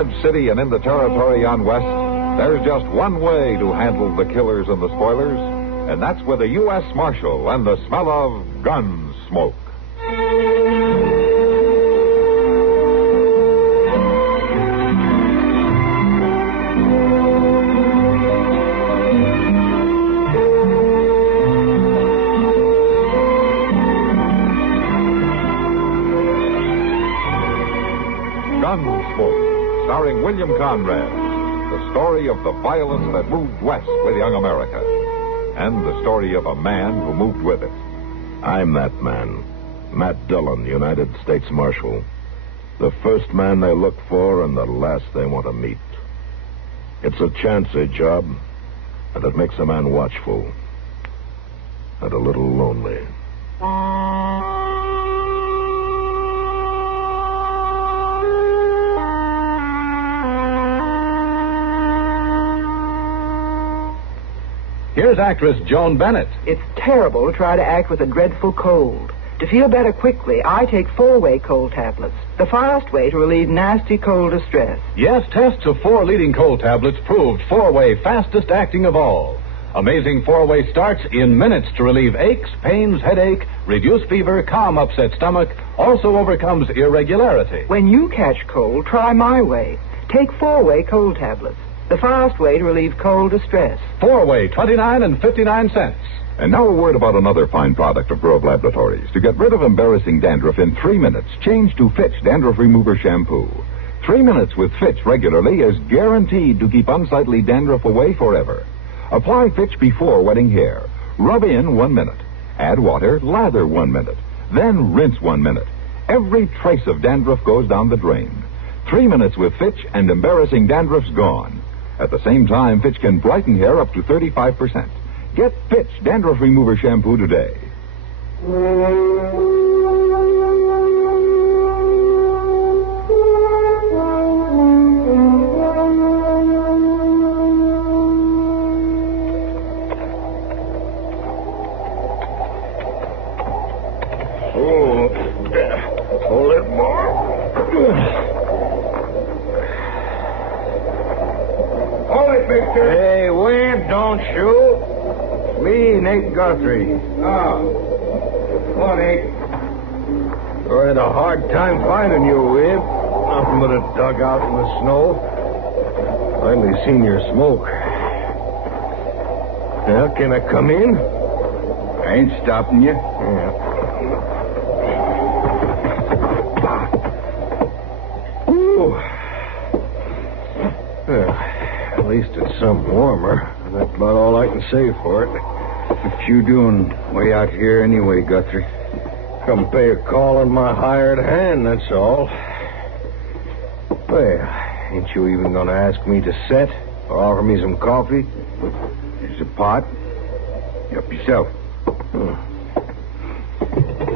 Dodge City and in the territory on west, there's just one way to handle the killers and the spoilers, and that's with a U.S. Marshal and the smell of Gunsmoke. Gunsmoke, starring William Conrad, the story of the violence that moved west with young America, and the story of a man who moved with it. I'm that man, Matt Dillon, United States Marshal. The first man they look for and the last they want to meet. It's a chancy job, and it makes a man watchful and a little lonely. Here's actress Joan Bennett. It's terrible to try to act with a dreadful cold. To feel better quickly, I take 4-way cold tablets, the fast way to relieve nasty cold distress. Yes, tests of 4 leading cold tablets proved 4-way fastest acting of all. Amazing 4-way starts in minutes to relieve aches, pains, headache, reduce fever, calm upset stomach, also overcomes irregularity. When you catch cold, try my way. Take 4-way cold tablets, the fast way to relieve cold distress. 4-way, 29 and 59 cents. And now a word about another fine product of Grove Laboratories. To get rid of embarrassing dandruff in 3 minutes, change to Fitch Dandruff Remover Shampoo. 3 minutes with Fitch regularly is guaranteed to keep unsightly dandruff away forever. Apply Fitch before wetting hair. Rub in 1 minute. Add water, lather 1 minute. Then rinse 1 minute. Every trace of dandruff goes down the drain. 3 minutes with Fitch and embarrassing dandruff's gone. At the same time, Fitch can brighten hair up to 35%. Get Fitch Dandruff Remover Shampoo today. Hold it more. Hold it, Victor. Hey, William, don't shoot. Me, Nate Guthrie. Oh. Come on, Nate. I had a hard time finding you, Wib. Nothing but a dugout in the snow. Finally seen your smoke. Well, can I come in? I ain't stopping you. Yeah. Well, at least it's some warmer. That's about all I can say for it. What you doing way out here anyway, Guthrie? Come pay a call on my hired hand, that's all. Well, ain't you even going to ask me to set or offer me some coffee? There's a pot. Help yourself.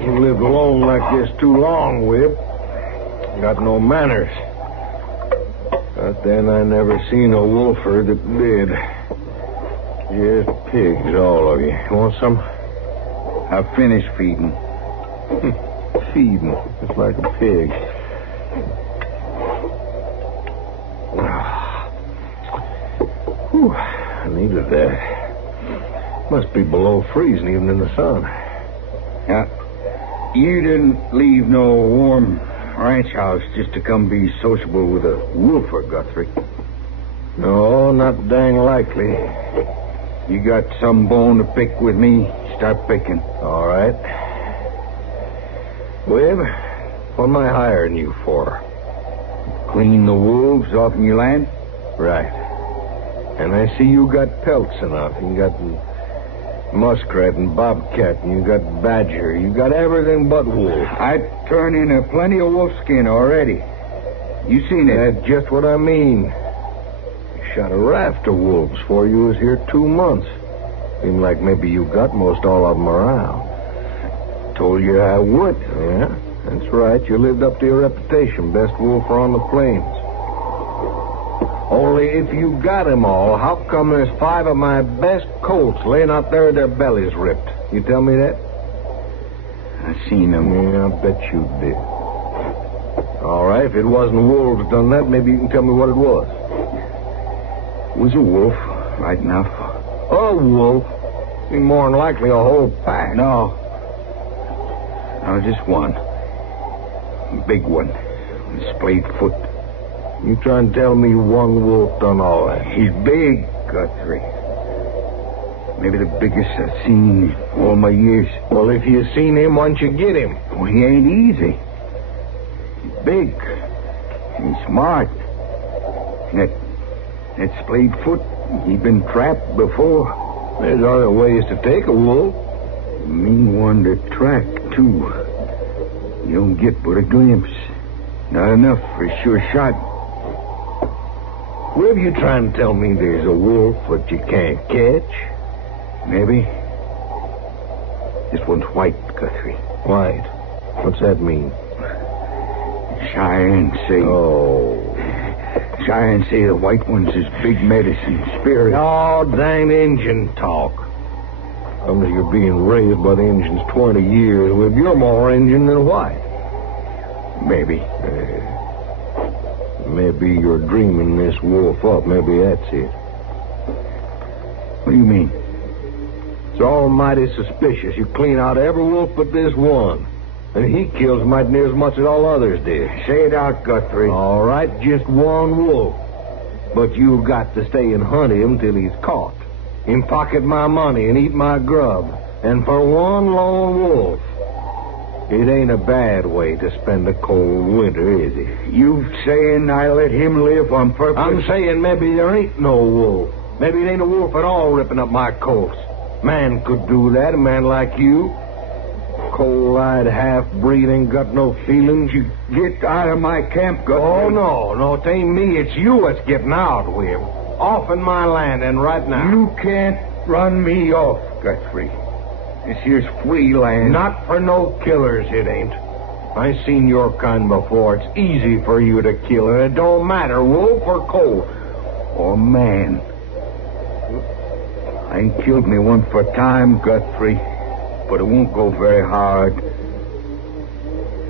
You lived alone like this too long, Wib. Got no manners. But then I never seen a wolfer that did. Just pigs, all of you. Want some? I've finished feeding. Feeding, just like a pig. Whew, I needed that. Must be below freezing even in the sun. You didn't leave no warm ranch house just to come be sociable with a wolfer, Guthrie. No, not dang likely. You got some bone to pick with me? Start picking. All right. Wib, what am I hiring you for? Clean the wolves off your land? Right. And I see you got pelts enough. You got muskrat and bobcat, and you got badger. You got everything but wolf. I turned in plenty of wolf skin already. You seen it? That's just what I mean. You shot a raft of wolves before you was here 2 months. Seemed like maybe you got most all of them around. Told you I would. Yeah, that's right. You lived up to your reputation. Best wolfer on the plains. Only if you got them all, how come there's 5 of my best colts laying out there with their bellies ripped? You tell me that? I seen them. Yeah, I bet you did. All right, if it wasn't wolves done that, maybe you can tell me what it was. It was a wolf, right enough. A wolf? Be more than likely a whole pack. No, just one. A big one. A splayed foot. You trying to tell me one wolf done all that? He's big, Guthrie. Maybe the biggest I've seen in all my years. Well, if you seen him, why don't you get him? Well, he ain't easy. He's big. He's smart. That splayed foot, he been trapped before. There's other ways to take a wolf. A mean one to track, too. You don't get but a glimpse. Not enough for a sure shot. Were you trying to tell me there's a wolf that you can't catch? Maybe. This one's white, Guthrie. White? What's that mean? Cheyennes say... Oh. Cheyennes say the white one's his big medicine spirit. Oh, dang Injun talk. Unless you're being raised by the Injuns 20 years, well, you're more Injun than white. Maybe. Maybe you're dreaming this wolf up. Maybe that's it. What do you mean? It's almighty suspicious. You clean out every wolf but this one. And he kills mighty near as much as all others did. Say it out, Guthrie. All right, just one wolf. But you got to stay and hunt him till he's caught. And pocket my money and eat my grub. And for one lone wolf, it ain't a bad way to spend a cold winter, is it? You saying I let him live on purpose? I'm saying maybe there ain't no wolf. Maybe it ain't a wolf at all ripping up my coats. Man could do that, a man like you. Cold-eyed half-breed ain't got no feelings. You get out of my camp, Guthrie. Oh, no, it ain't me. It's you that's getting out, William. Off in my land, and right now. You can't run me off, Guthrie. This here's free land. Not for no killers, it ain't. I seen your kind before. It's easy for you to kill, and it don't matter, wolf or cold. Or man. I ain't killed me one for time, Guthrie. But it won't go very hard.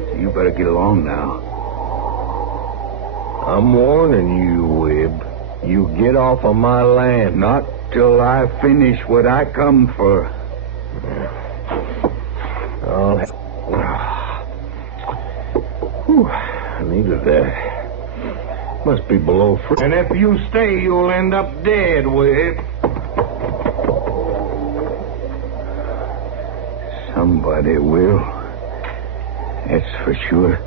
So you better get along now. I'm warning you, Wib. You get off of my land. Not till I finish what I come for. I needed that. Must be below freezing. And if you stay, you'll end up dead, Wib. Somebody will. That's for sure.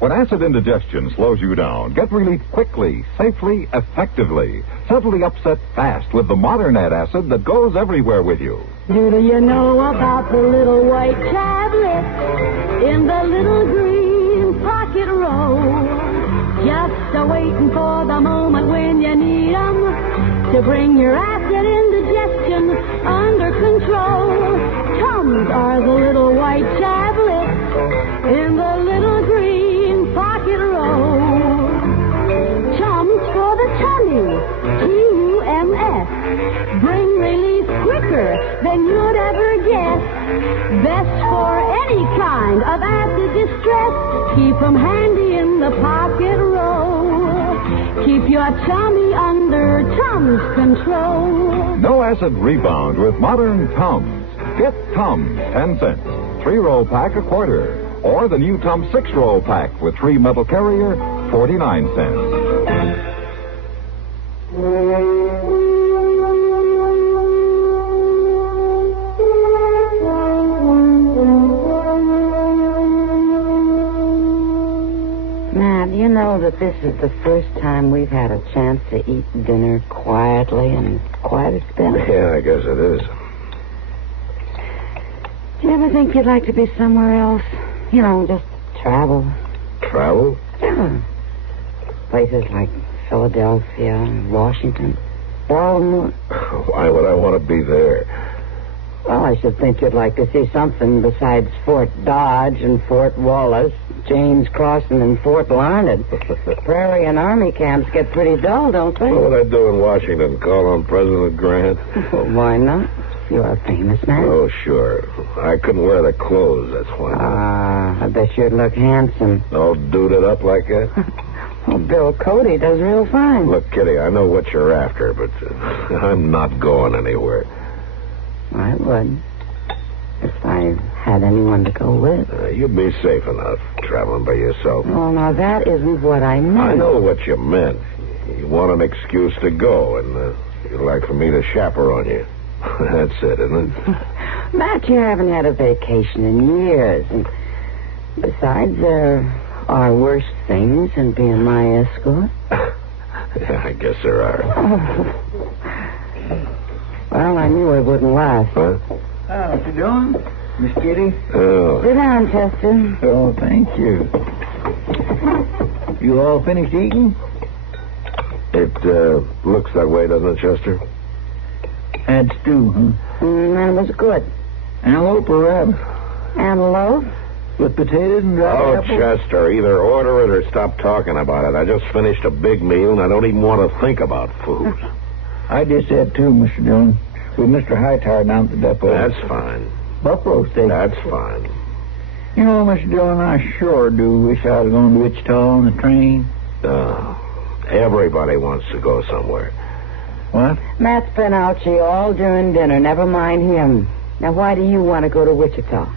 When acid indigestion slows you down, get relief quickly, safely, effectively. Settle the upset fast with the modern antacid that goes everywhere with you. Do you know about the little white tablet in the little green pocket roll? Just a-waiting for the moment when you need 'em to bring your acid indigestion under control. Tums are the little white tablets in the little green pocket roll. Tums for the tummy, T-U-M-S. Bring relief quicker than you'd ever guess. Best for any kind of acid distress. Keep 'em handy in the pocket roll. Keep your tummy under Tums control. No acid rebound with modern Tums. Get Tums, 10 cents. 3-roll pack, a quarter. Or the new Tums 6-roll pack with 3 metal carrier, 49 cents. Now, do you know that this is the first time we've had a chance to eat dinner quietly and quite a spell? Yeah, I guess it is. Do you ever think you'd like to be somewhere else? You know, just travel. Travel? Yeah. Places like Philadelphia, Washington, Baltimore. Why would I want to be there? Well, I should think you'd like to see something besides Fort Dodge and Fort Wallace, James Crossing and Fort Larned. Prairie and Army camps get pretty dull, don't they? What would I do in Washington? Call on President Grant? Well, why not? You're a famous man. Oh, sure. I couldn't wear the clothes, that's why. I bet you'd look handsome. All duded up like that? Well, Bill Cody does real fine. Look, Kitty, I know what you're after, but I'm not going anywhere. I would. If I had anyone to go with. You'd be safe enough traveling by yourself. Well, now, that isn't what I meant. I know what you meant. You want an excuse to go, and you'd like for me to chaperone you. That's it, isn't it? Matt, you haven't had a vacation in years. And besides, there are worse things than being my escort. Yeah, I guess there are. Well, I knew it wouldn't last. Huh? What you doing, Miss Kitty? Oh. Sit down, Chester. Oh, thank you. You all finished eating? It looks that way, doesn't it, Chester? Had stew, huh? And it was good. Antelope or rabbit? Antelope? With potatoes and dried Oh, apples? Chester, either order it or stop talking about it. I just finished a big meal, and I don't even want to think about food. I just had two, Mr. Dillon, with Mr. Hightower down at the depot. That's fine. Buffalo steak. That's fine. You know, Mr. Dillon, I sure do wish I was going to Wichita on the train. Everybody wants to go somewhere. What? Matt's been out here all during dinner. Never mind him. Now, why do you want to go to Wichita?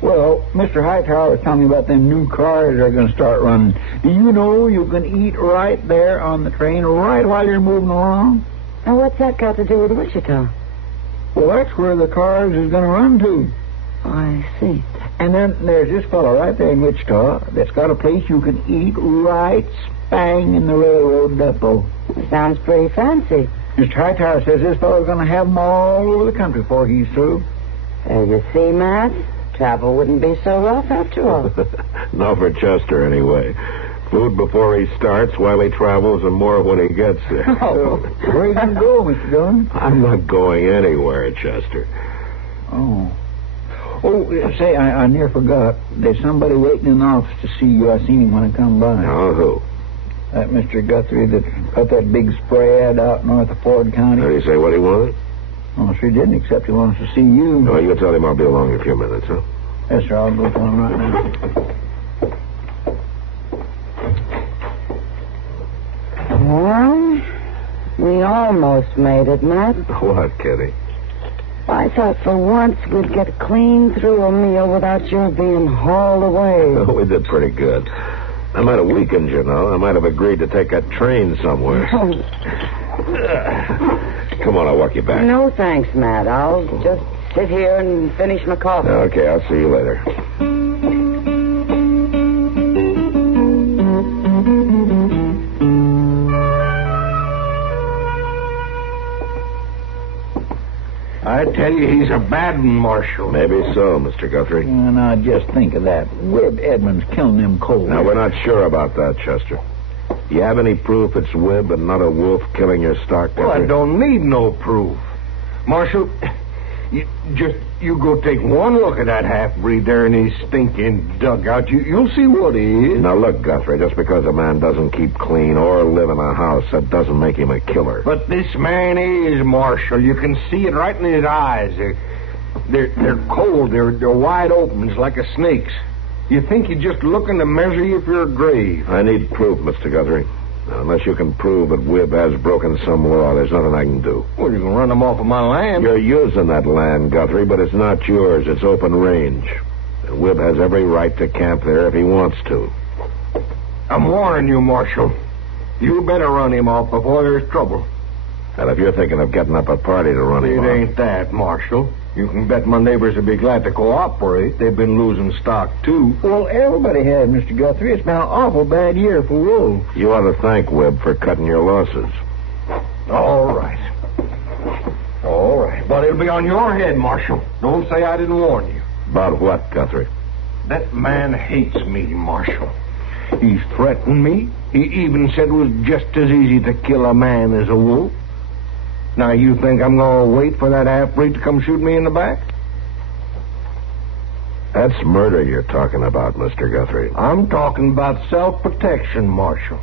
Well, Mr. Hightower was telling me about them new cars they're going to start running. Do you know you can eat right there on the train, right while you're moving along? Now, what's that got to do with Wichita? Well, that's where the cars is going to run to. Oh, I see. And then there's this fellow right there in Wichita that's got a place you can eat right spang in the railroad depot. Sounds pretty fancy. Mr. Hightower says this fellow's going to have them all over the country before he's through. You see, Matt? Travel wouldn't be so rough after all. Not for Chester, anyway. Food before he starts, while he travels, and more when he gets there. Oh. Where are you going to go, Mr. Dillon? I'm not going anywhere, Chester. Oh. Oh, say, I near forgot. There's somebody waiting in the office to see you. I seen him when I come by. Oh, who? That Mr. Guthrie that got that big spray ad out north of Ford County. Did he say what he wanted? Oh, sure didn't, except he wants to see you. No, you tell him I'll be along in a few minutes, huh? Yes, sir. I'll go for him right now. Well, we almost made it, Matt. What, Kitty? I thought for once we'd get clean through a meal without your being hauled away. Oh, we did pretty good. I might have weakened, you know. I might have agreed to take a train somewhere. Oh. Come on, I'll walk you back. No, thanks, Matt. I'll just sit here and finish my coffee. Okay, I'll see you later. I tell you, he's a bad one, Marshal. Maybe so, Mr. Guthrie. And I just think of that. Webb Edmonds killing them cold. Now, we're not sure about that, Chester. You have any proof it's Webb and not a wolf killing your stock, Well, I Guthrie? don't need no proof. Marshal, you go take one look at that half-breed there in his stinking dugout. You'll see what he is. Now, look, Guthrie, just because a man doesn't keep clean or live in a house, that doesn't make him a killer. But this man is, Marshal. You can see it right in his eyes. They're cold. They're wide open. It's like a snake's. You think he's just looking to measure you for your grave. I need proof, Mr. Guthrie. Now, unless you can prove that Webb has broken some law, there's nothing I can do. Well, you can run him off of my land. You're using that land, Guthrie, but it's not yours. It's open range. And Webb has every right to camp there if he wants to. I'm warning you, Marshal. You better run him off before there's trouble. And if you're thinking of getting up a party to run him off... It ain't that, Marshal. You can bet my neighbors would be glad to cooperate. They've been losing stock, too. Well, everybody has, Mr. Guthrie. It's been an awful bad year for wolves. You ought to thank Webb for cutting your losses. All right. All right. But it'll be on your head, Marshal. Don't say I didn't warn you. About what, Guthrie? That man hates me, Marshal. He's threatened me. He even said it was just as easy to kill a man as a wolf. Now, you think I'm going to wait for that half-breed to come shoot me in the back? That's murder you're talking about, Mr. Guthrie. I'm talking about self-protection, Marshal.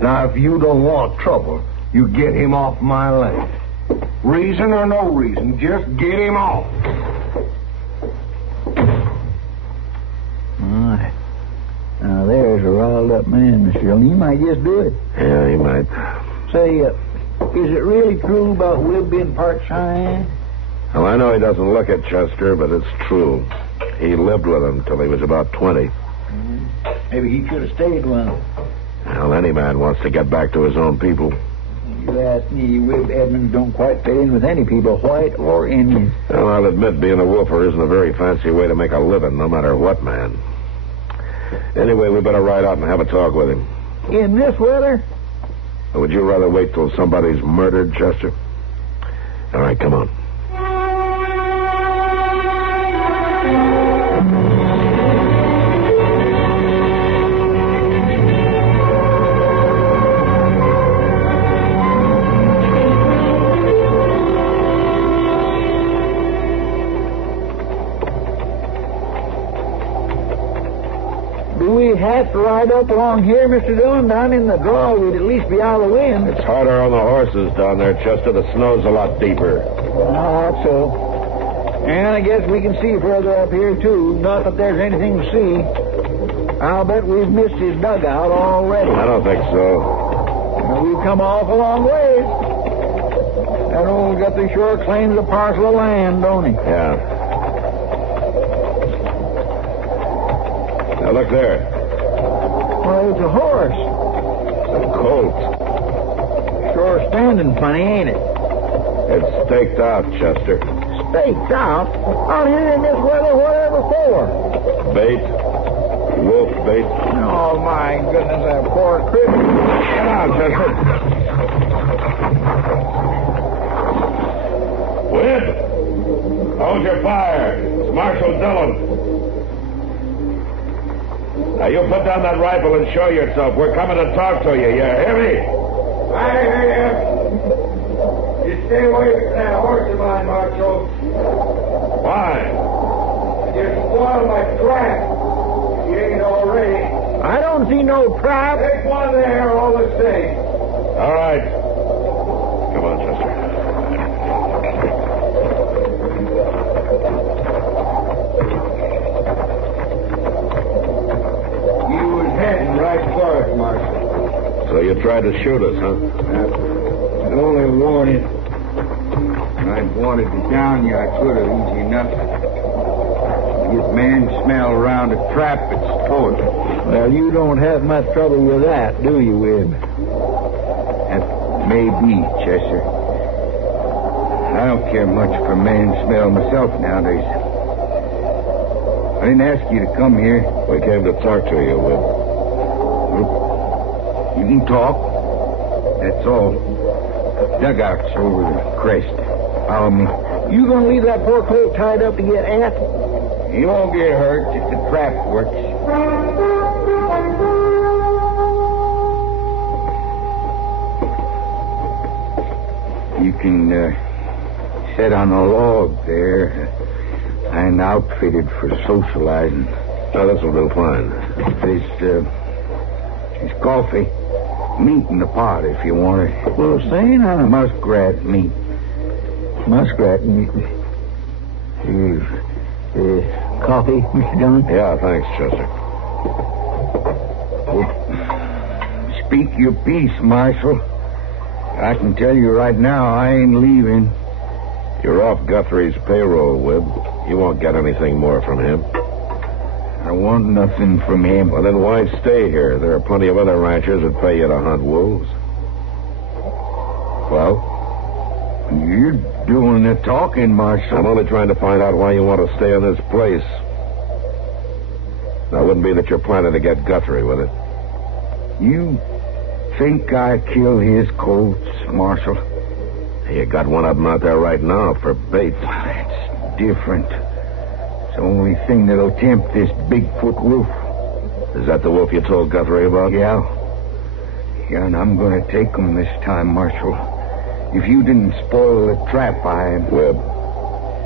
Now, if you don't want trouble, you get him off my land. Reason or no reason, just get him off. All right. Now, there's a riled-up man, Mr. Dillon. He might just do it. Yeah, he might. Say, is it really true about Will being part Cheyenne? Well, I know he doesn't look it, Chester, but it's true. He lived with him till he was about 20. Maybe he should have stayed with him. Well, any man wants to get back to his own people. You ask me, Will Edmonds don't quite fit in with any people, white or Indian. Well, I'll admit being a wolfer isn't a very fancy way to make a living, no matter what, man. Anyway, we better ride out and have a talk with him. In this weather? Or would you rather wait till somebody's murdered, Chester? All right, come on. Have to ride up along here, Mr. Dillon. Down in the draw, we'd at least be out of the wind. It's harder on the horses down there, Chester. The snow's a lot deeper. That's so. And I guess we can see further up here, too. Not that there's anything to see. I'll bet we've missed his dugout already. I don't think so. Well, we've come off a long ways. That old Guthrie sure claims a parcel of land, don't he? Yeah. Now, look there. Well, it's a horse. It's a colt. Sure standing funny, ain't it? It's staked out, Chester. Staked out? Out here in this weather, whatever for? Bait. Wolf bait. Oh, my goodness, that poor critter. Get out, Chester. Whip! Hold your fire. It's Marshal Dillon. Now, you put down that rifle and show yourself. We're coming to talk to you. You hear me? I hear you. You stay away from that horse of mine, Marshal. Why? You spoiled my trap. You ain't already. I don't see no trap. Take one there all the same. All right. Come on, Chester. So you tried to shoot us, huh? I'd only warning. I'd wanted to down you, I could have easy enough. This man smell around a trap at sport. Well, you don't have much trouble with that, do you, Wib? That may be, Chester. I don't care much for man smell myself nowadays. I didn't ask you to come here. We came to talk to you, Wib. You can talk. That's all. Dugout's over the crest. Follow me. You gonna leave that poor colt tied up to get at? He won't get hurt if the trap works. You can sit on a log there. I'm outfitted for socializing. Oh, this will do fine. There's coffee. Meat in the pot if you want it. Well, say now. Muskrat meat. Muskrat meat. Coffee, Mr. Dillon? Yeah, thanks, Chester. Speak your piece, Marshal. I can tell you right now, I ain't leaving. You're off Guthrie's payroll, Wib. You won't get anything more from him. I want nothing from him. Well, then why stay here? There are plenty of other ranchers that pay you to hunt wolves. Well, you're doing the talking, Marshal. I'm only trying to find out why you want to stay in this place. That wouldn't be that you're planning to get Guthrie, would it? You think I kill his colts, Marshal? You got one of them out there right now for bait. That's different. It's the only thing that'll tempt this Bigfoot wolf. Is that the wolf you told Guthrie about? Yeah. Yeah, and I'm going to take 'em this time, Marshal. If you didn't spoil the trap, Webb,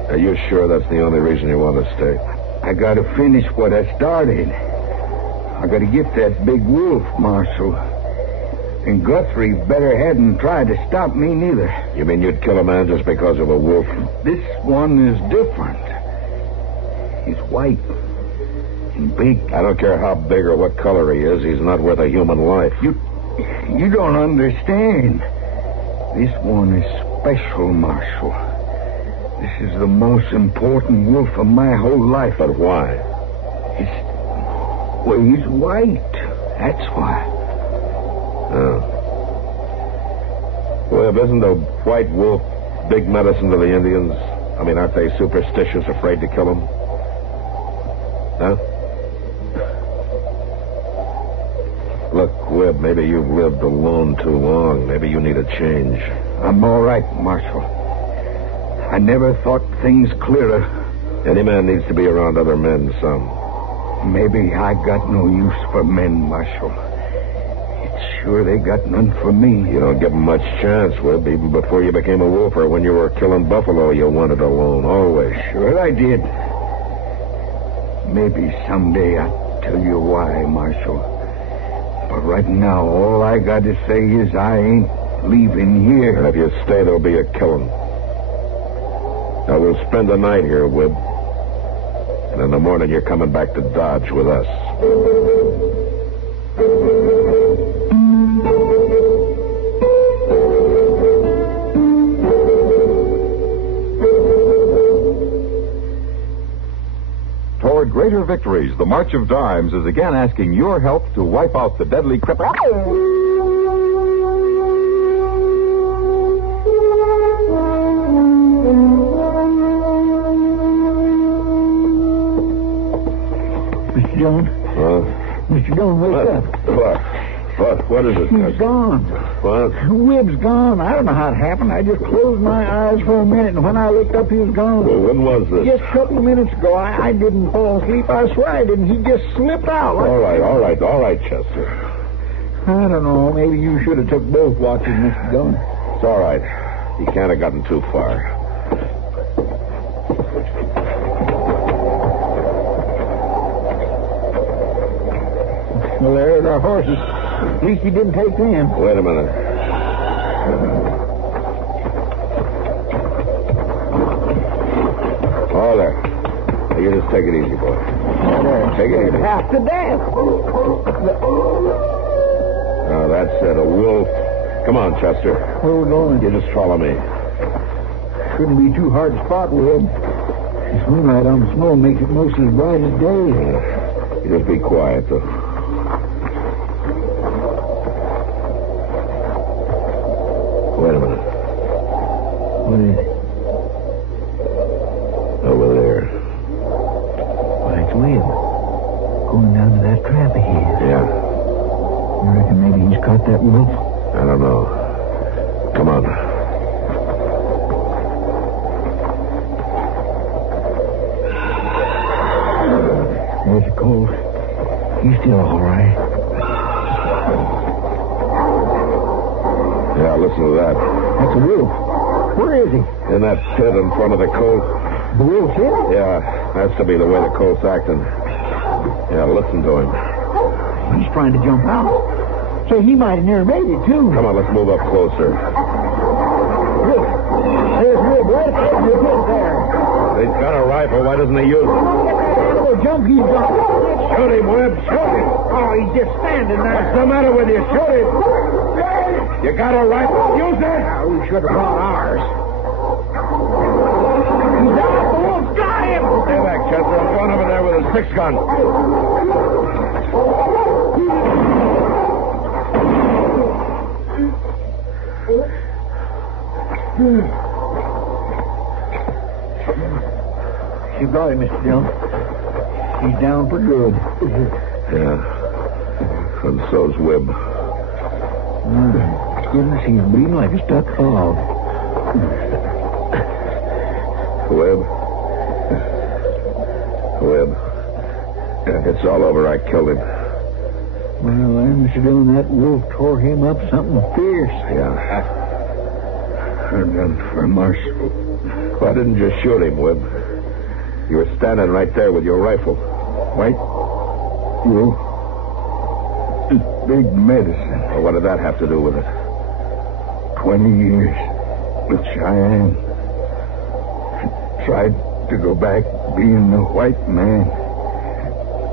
are you sure that's the only reason you want to stay? I got to finish what I started. I got to get that big wolf, Marshal. And Guthrie better hadn't tried to stop me neither. You mean you'd kill a man just because of a wolf? This one is different. He's white and big. I don't care how big or what color he is. He's not worth a human life. You don't understand. This one is special, Marshal. This is the most important wolf of my whole life. But why? Well, he's white. That's why. Oh. Well, isn't the white wolf big medicine to the Indians? I mean, aren't they superstitious, afraid to kill him? Huh? Look, Webb, maybe you've lived alone too long. Maybe you need a change. I'm all right, Marshal. I never thought things clearer. Any man needs to be around other men some. Maybe I got no use for men, Marshal. It's sure they got none for me. You don't give them much chance, Webb. Even before you became a wolfer, when you were killing buffalo, you wanted alone, always. Sure I did. Maybe someday I'll tell you why, Marshal. But right now, all I got to say is I ain't leaving here. And if you stay, there'll be a killing. Now, we'll spend the night here, Webb. And in the morning, you're coming back to Dodge with us. Toward greater victories, the March of Dimes is again asking your help to wipe out the deadly cripple. Mr. Dillon? Mr. Dillon, wake up. What is it? He's gone. What? Webb's gone. I don't know how it happened. I just closed my eyes for a minute, and when I looked up, he was gone. Well, when was this? Just a couple of minutes ago. I didn't fall asleep. I swear I didn't. He just slipped out. All right, Chester. I don't know. Maybe you should have took both watches, Mr. Dillon. It's all right. He can't have gotten too far. Well, there's our horses. At least he didn't take them. Wait a minute. Oh, there. Now, you just take it easy, boy. Take it easy. Half to death. Oh, that's it. A wolf. Come on, Chester. Where are we going? You just follow me. Shouldn't be too hard to spot, Webb. This moonlight on the snow makes it most as bright as day. You just be quiet, though. Wait a minute. What is it? Over there. Why, it's Webb. Going down to that trap of his. Yeah. You reckon maybe he's caught that wolf? I don't know. Come on. There's a colt. He's still all right. Yeah, listen to that. That's a wolf. Where is he? In that pit in front of the colt. The wolf's hit? Yeah, has to be the way the colt's acting. Yeah, listen to him. He's trying to jump out. Say, he might have near made it, too. Come on, let's move up closer. Look. There's Webb right there in the pit there. He's got a rifle. Why doesn't he use it? Oh, jump, he's got. Shoot him, Webb. Shoot him. Oh, he's just standing there. What's the matter with you? Shoot him. You got a rifle? Use it. We should have brought ours. He's out. The wolf's got him. Stay back, Chester. I'm going over there with a 6-gun. You got him, Mr. Dillon. He's down for good. Yeah. And so's Webb. Goodness, he's bleeding like a stuck hog. Webb. It's all over. I killed him. Well, Mr. Dillon, that wolf tore him up something fierce. Yeah. I done for Marshal. Why didn't you shoot him, Webb? You were standing right there with your rifle. White wolf. It's big medicine. Well, what did that have to do with it? 20 years with Cheyenne. Tried to go back being the white man.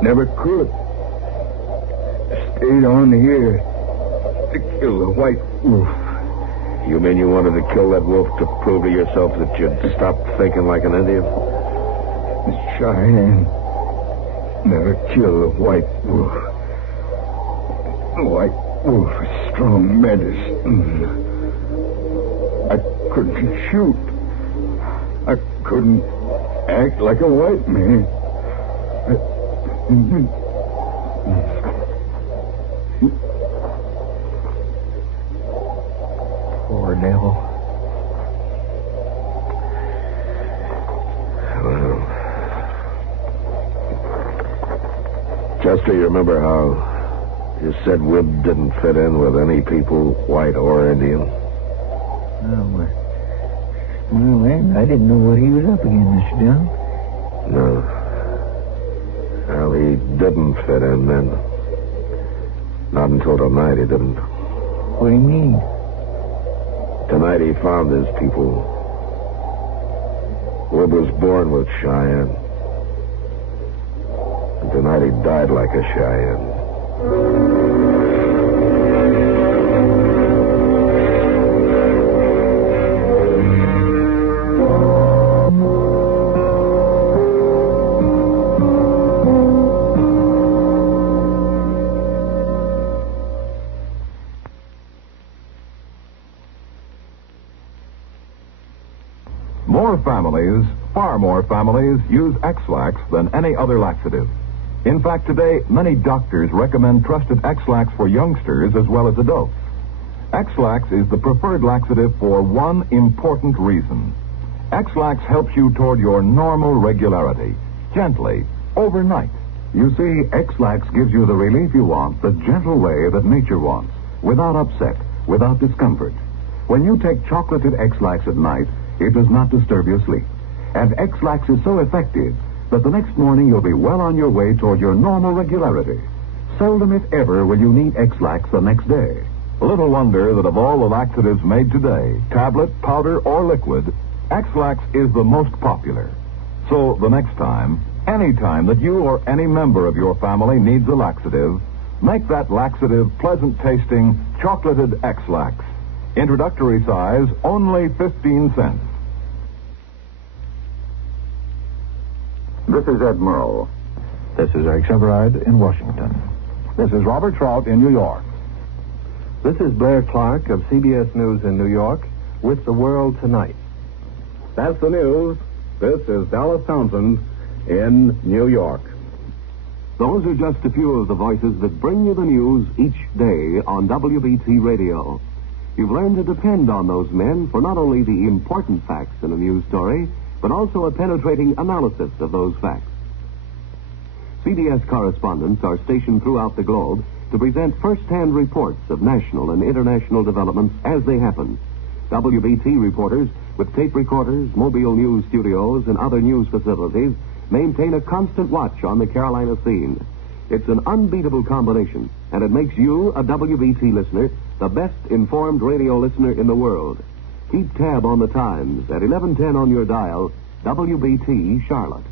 Never could. Stayed on here to kill the white wolf. You mean you wanted to kill that wolf to prove to yourself that you'd stop thinking like an Indian? Cheyenne never killed a white wolf. The white wolf is strong medicine. I couldn't shoot. I couldn't act like a white man. Poor devil. Well, Chester, you remember how you said Webb didn't fit in with any people, white or Indian? Well, I didn't know what he was up against, Mr. Dillon. No. Well, he didn't fit in then. Not until tonight he didn't. What do you mean? Tonight he found his people. Webb was born with Cheyenne. And tonight he died like a Cheyenne. Far more families use X-Lax than any other laxative. In fact, today, many doctors recommend trusted X-Lax for youngsters as well as adults. X-Lax is the preferred laxative for one important reason. X-Lax helps you toward your normal regularity, gently, overnight. You see, X-Lax gives you the relief you want the gentle way that nature wants, without upset, without discomfort. When you take chocolated X-Lax at night, it does not disturb your sleep. And X-Lax is so effective that the next morning you'll be well on your way toward your normal regularity. Seldom, if ever, will you need X-Lax the next day. Little wonder that of all the laxatives made today, tablet, powder, or liquid, X-Lax is the most popular. So the next time, any time that you or any member of your family needs a laxative, make that laxative pleasant-tasting, chocolated X-Lax. Introductory size, only 15 cents. This is Ed Murrow. This is Eric Severide in Washington. This is Robert Trout in New York. This is Blair Clark of CBS News in New York with The World Tonight. That's the news. This is Dallas Townsend in New York. Those are just a few of the voices that bring you the news each day on WBT Radio. You've learned to depend on those men for not only the important facts in a news story, but also a penetrating analysis of those facts. CBS correspondents are stationed throughout the globe to present first-hand reports of national and international developments as they happen. WBT reporters with tape recorders, mobile news studios, and other news facilities maintain a constant watch on the Carolina scene. It's an unbeatable combination, and it makes you, a WBT listener, the best informed radio listener in the world. Keep tab on the times at 11:10 on your dial, WBT Charlotte.